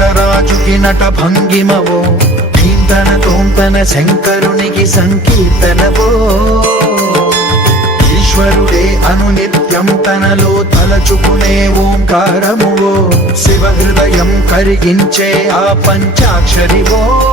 రాజుకి నట భంగిమవో. భీంతన తోంతన శంకరునికి సంకీర్తనవో. ఈశ్వరుడే అనునిత్యం తనలో తలచుకునే ఓంకారమువో. శివ హృదయం కరిగించే ఆ పంచాక్షరివో.